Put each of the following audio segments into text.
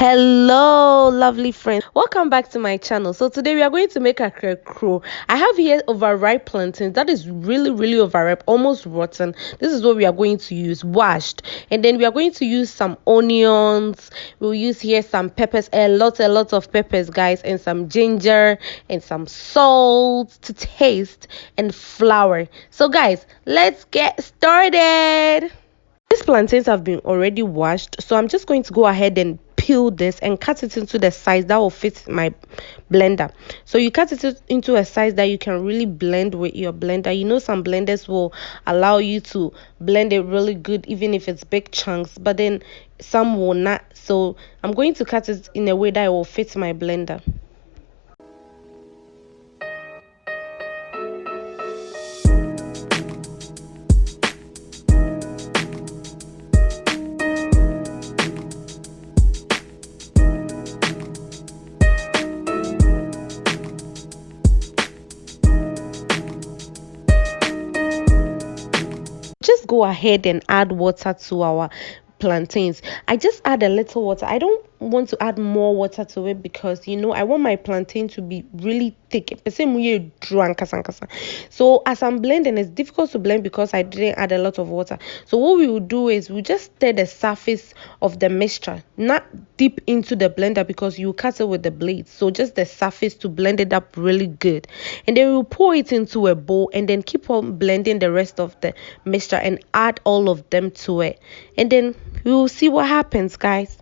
Hello, lovely friends. Welcome back to my channel. So today we are going to make Akrakro. I have here overripe plantain that is really overripe, almost rotten. This is what we are going to use, washed. And then we are going to use some onions. We'll use here some peppers, a lot of peppers, guys, and some ginger and some salt to taste and flour. So guys, let's get started. These plantains have been already washed, so I'm just going to go ahead and peel this and cut it into the size that will fit my blender. So you cut it into a size that you can really blend with your blender. You know, some blenders will allow you to blend it really good even if it's big chunks, but then some will not. So I'm going to cut it in a way that it will fit my blender. Just go ahead and add water to our plantains. I just add a little water. I don't want to add more water to it because I want my plantain to be really thick. So as I'm blending, it's difficult to blend because I didn't add a lot of water. So what we will do is we just stir the surface of the mixture, not deep into the blender because you cut it with the blade. So just the surface to blend it up really good, and then we'll pour it into a bowl and then keep on blending the rest of the mixture and add all of them to it, and then we will see what happens, guys.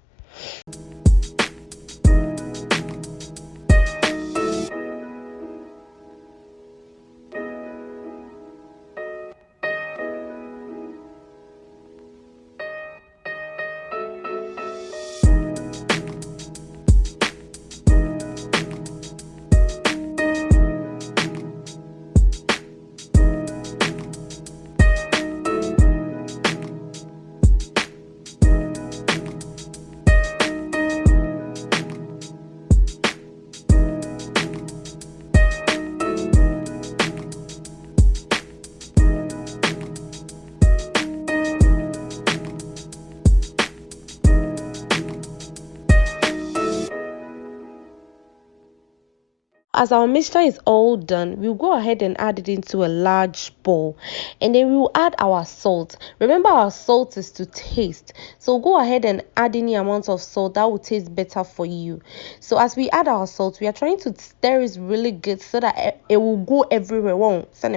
As our mixture is all done, we'll go ahead and add it into a large bowl, and then we'll add our salt. Remember, our salt is to taste, so go ahead and add any amount of salt that will taste better for you. So as we add our salt, we are trying to stir it really good so that it will go everywhere. So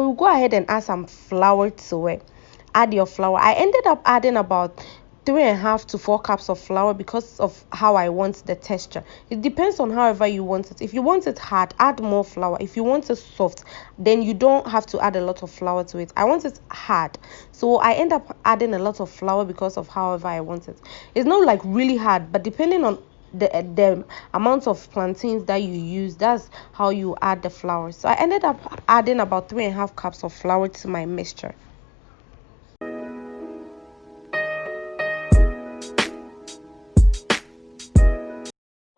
we'll go ahead and add some flour to it. Add your flour. I ended up adding about 3.5 to 4 cups of flour because of how I want the texture. It depends on however you want it. If you want it hard, add more flour. If you want it soft, then you don't have to add a lot of flour to it. I want it hard, so I end up adding a lot of flour because of however I want it. It's not like really hard, but depending on the amount of plantains that you use, that's how you add the flour. So I ended up adding about 3.5 cups of flour to my mixture.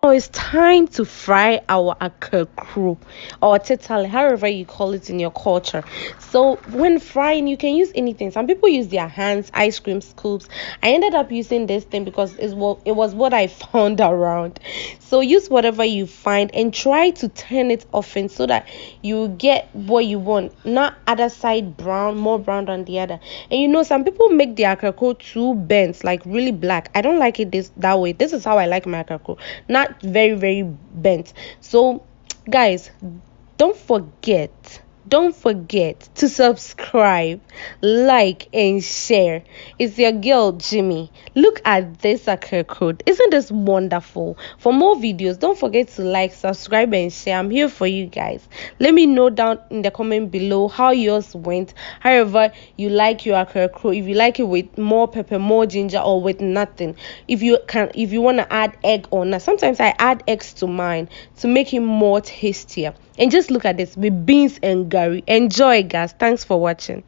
Now it's time to fry our Akrakro or Tatale, however you call it in your culture. So when frying, you can use anything. Some people use their hands, ice cream scoops. I ended up using this thing because it was what I found around. So use whatever you find and try to turn it often so that you get what you want, not other side brown, more brown than the other. And some people make the Akrakro too bent, like really black. I don't like it that way. This is how I like my Akrakro, not very bent. So guys, don't forget to subscribe, like, and share. It's your girl Jimmy. Look at this Akrakro. Isn't this wonderful? For more videos, don't forget to like, subscribe, and share. I'm here for you guys. Let me know down in the comment below how yours went. However you like your Akrakro. If you like it with more pepper, more ginger, or with nothing. If you want to add egg or not. Sometimes I add eggs to mine to make it more tastier. And just look at this with beans and curry. Enjoy, guys. Thanks for watching.